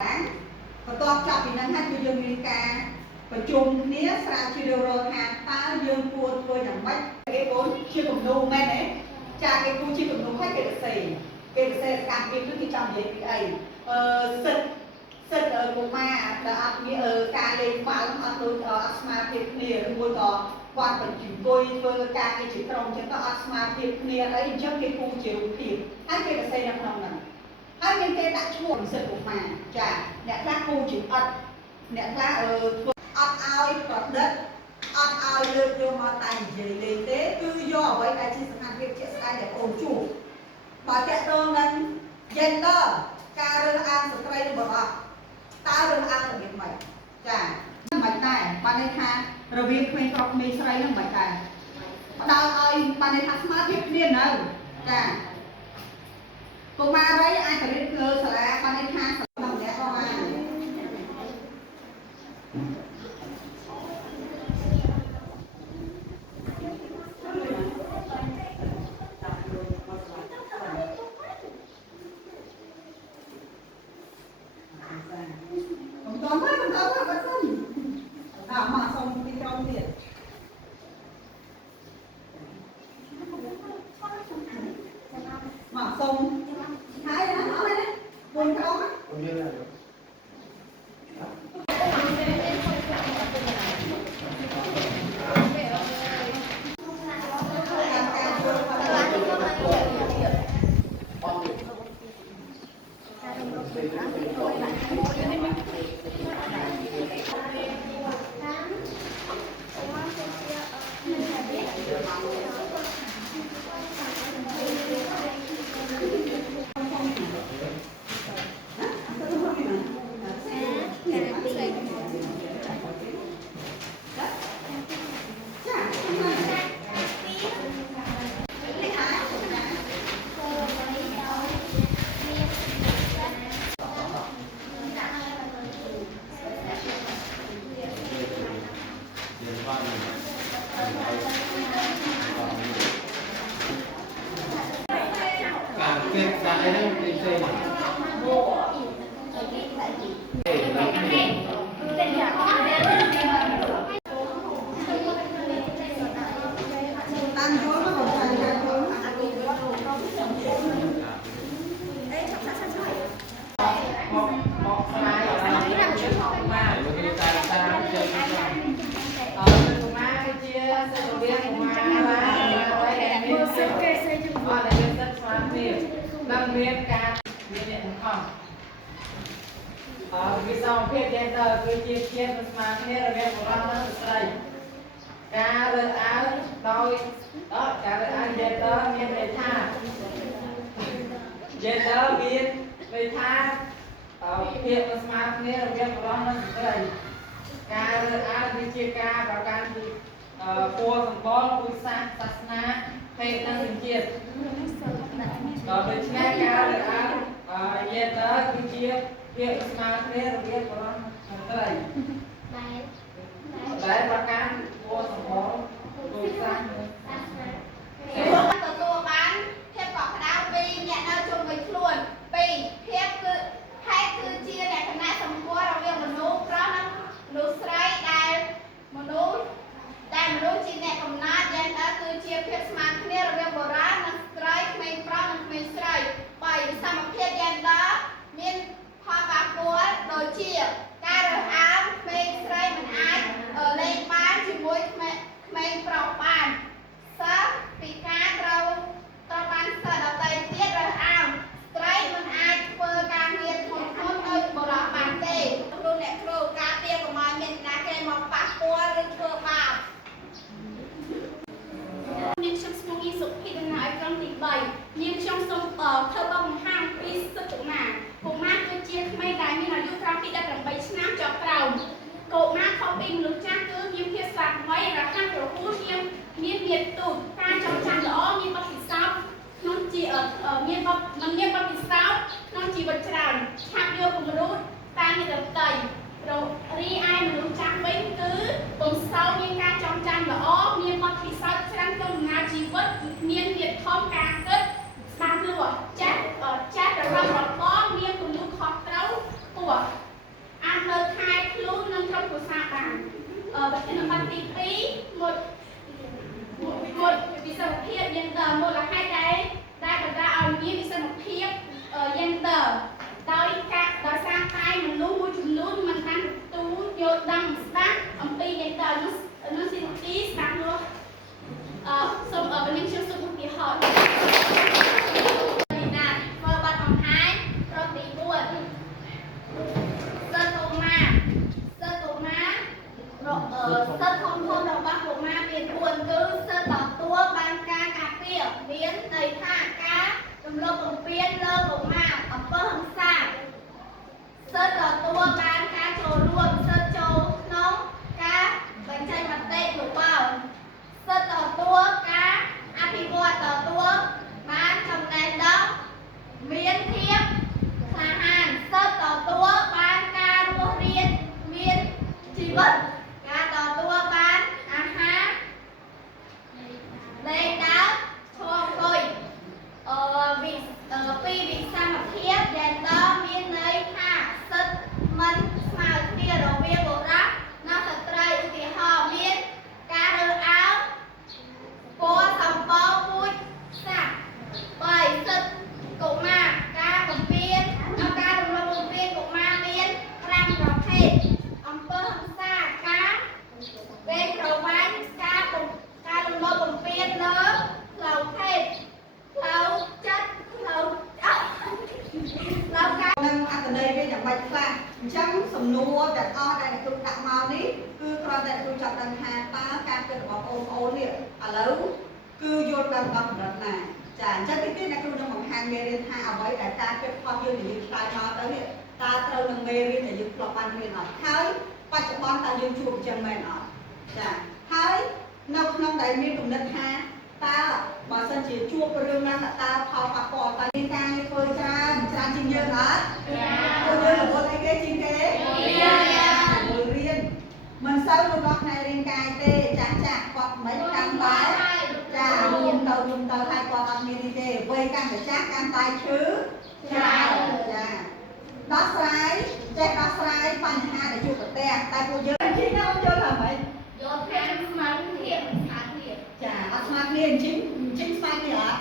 បន្ទាប់ចប់ពីហ្នឹងហើយគឺយើងមានការប្រជុំគ្នាស្រាវជ្រាវរកថាតើយើងគួរធ្វើយ៉ាងម៉េចគេបងជាគំនូមែនទេចាគេគួរជាគំនូហើយគេសរសេរការពីគឺគេចង់និយាយពីអីសិទ្ធកុមារដែលអត់មានការលេងបាល់អត់ដូចអត់ស្មារតីគ្នាឬមួយក៏គាត់បញ្ជអង្គុយធ្វើការងារជាក្រុមចឹងក៏អត់ស្មារតីគ្នាអីអញ្ចឹងគេគួរជារូបភាពហើយគេសរសេរនៅក្នុងហ្នឹងហើយមានគេដាក់ឈ្មោះសិទ្ធកុមារចាអ្នកខ្លះគូជាអត់អ្នកខ្លះធ្វើអត់ឲ្យប្រឌិតអត់ឲ្យលើកយកមកតែនិយាយលេងទេគឺយកអ្វីដែលជាសកម្មភាពជាក់ស្ដែងដែលបងជួបបើតកតងនឹង gender ការរើសអើងស្ត្រីឬបុរសតើរើសអើងរបៀបម៉េចចាមិនដែរបានន័យថារវាងក្មេងប្រុសក្មេងស្រីហ្នឹងមិនដែរផ្ដល់ឲ្យបានន័យថាស្មើភាពគ្នានៅចាកុមារីអាចទៅរៀនលើសាលាបានន័យថាសម្រាប់អ្នកផងអាសូមហើយណាអត់ទេបុញក្រុមមានការមានអ្នកបង្ខំវិស័យភាព gender គឺជាភាពស្មើគ្នារវាងបុរសនិងស្ត្រីការរើសអើងដោយការរើសអើង gender មានន័យថា gender មានន័យថាភាពស្មើគ្នារវាងបុរសនិងស្ត្រីការរើសអើងគឺជាការប្រកាន់ពីពណ៌សម្បុរពូជសាសន៍សាសនាភេទនិងសញ្ជាតិដូច្នេះការរើសអើងgender គឺជាភាពស្មើគ្នារវាងបុរសនិងស្ត្រីដែលប្រកាន់ពណ៌សម្បុរពូជសាសន៍សាសនាទទួលបានភាពកក់ក្ដៅពីអ្នកនៅជុំវិញខ្លួនពីរភាពគឺហេតុគឺជាលក្ខណៈសម្គាល់រវាងមនុស្សប្រុសនិងមនុស្សស្រីដែលមនុស្សជាអ្នកកំណត់ gender គឺជាភាពស្មើគ្នារវាងបុរសនិងស្ត្រីក្មេងប្រុសនិងក្មេងស្រី3សមភាព gender មានផលប៉ះពាល់ដូចជាការរើសអើងក្មេងស្រីមិនអាចលេងបានជាមួយក្មេងប្រុសបានសិស្សពិការត្រូវបានសិស្សដទៃទៀតរើសអើងស្ត្រីមិនអាចធ្វើការងារធ្ងន់ៗដូចបុរសបានទេគ្រូអ្នកគ្រូការពារកុំឲ្យមានអ្នកគេមកប៉ះពាល់ឬធ្វើបាបនាងខ្ញុំស្មងយីសុភីដំណើរឲ្យក្រុមទី3នាងខ្ញុំសូមធ្វើបង្ហាញពីសិទ្ធិកុមារគឺជាក្មេងដែលមានអាយុក្រោមពី18ឆ្នាំចុះក្រោមកុមារខុសពីមនុស្សចាស់គឺមានភាពស្វាថ្មីរហ័សរហួនមានមានទូតការចងចាំល្អមានបទពិសោធន៍ក្នុងជាមានបទពិសោធន៍ក្នុងជីវិតច្រើនឆាប់យល់គំរូតាមអ្នកដទៃរីឯមនុស្សចាស់វិញគឺពុំសូវមានការចងចាំល្អមានបទពិសោធន៍ច្រើនក្នុងដំណើរជីវិតមានភាពធំការគិតច្បាស់លាស់ចាស់របស់មានគំនូរខុសត្រូវគួរ วอันเลิศไทยรู้นั่งทำกุศลบ้านประเทศบัตติปีหมดวิสาหกิจยันเตอร์หมดละให้ได้บรรดาเอานี้วิสาหกิจยันเตอร์โดยสร้างไทยมันรู้มุจุลุ้นมันตั้งตู้โยดังสตาร์อัมพียันเตอร์นุ่นสิตีสตาร์นู้สมเป็นยังชื่อสมุทรปีหอดนี่นะเมื่อบัดของไทยโรตีบ้วนเสื้อตัวมาเสื้อทองเราบ้าผมมาเปลี่ยนบวนคือเสื้อต่อตัวบางกากาเปียกเลี้ยนในท่ากาจำลองผมเปลี่ยนเลิกผมมาอัปเปอร์หังซาเสื้อต่อตัวบางกาโชว์รวมเสื้อโชว์น้องกาเป็นใจมันเตะถูกเปล่าเสื้อต่อตัวกาอภิวัตต่อตัวบ้านทำแดนดอกเมียนเทียบทหารเสื้อต่อตัวบ้านการัวเรียนเมียนชีวิตการต่อตัวบ้านอาหารเลขดาวโชว์คุยปีวิสาหเทียบแดนดอกเมียนในค่ะสึกมันมาเตียเราเวียบรักนักสตรีอุติหอเมียนการเรือเอาปัวสำปอปุ้ยสักใบสึกกุมากาบเปียนเอากาดำรงเปียนกุมาเมียนรำประเภทอำเภอหังซากาเป็นเราไว้กาดำรงเปียนเลิกเราเพศเราจัดเราการ នឹងអត្តន័យវាយ៉ាងម៉េចខ្លះអញ្ចឹងសំណួរទាំងអស់ដែលអ្នកគ្រូដាក់មកនេះគឺគ្រាន់តែគ្រូចាប់ដឹងថាតើការគិតរបស់បងប្អូននេះឥឡូវគឺយល់ដឹងដល់កម្រិតណាចាអញ្ចឹងទីនេះអ្នកគ្រូនឹងបង្ហាញមេរៀនថាអ្វីដែលការគិតខុសយើងនិយាយឆ្លើយមកទៅនេះតើត្រូវនឹងមេរៀនដែលយើងធ្លាប់បានរៀនអត់ហើយបច្ចុប្បន្នតើយើងជួបអញ្ចឹងមែនអត់ចាហើយនៅក្នុងដែលមានគំនិតថាតើបើសិនជាជួបរឿងណាតើផលប៉ះពាល់តើមានការធ្វើច្រើនជាងយើងអត់ចាយើងរវល់អីគេជាងគេរៀនមិនសូវរបស់ផ្នែករាងកាយទេចាស់គាត់មិនកាន់បែបចារួមទៅហើយគាត់អត់មាននេះទេវ័យកាន់តែចាស់កាន់តែឈឺច្រើនចាដោះស្រាយចេះដោះស្រាយបញ្ហាដែលជួបប្រទះតែពួកយើងជិះទៅយល់ថាម៉េចយល់ថាស្មារតីស្មារតីចាអត់ស្មារតីជិះស្មារតីអត់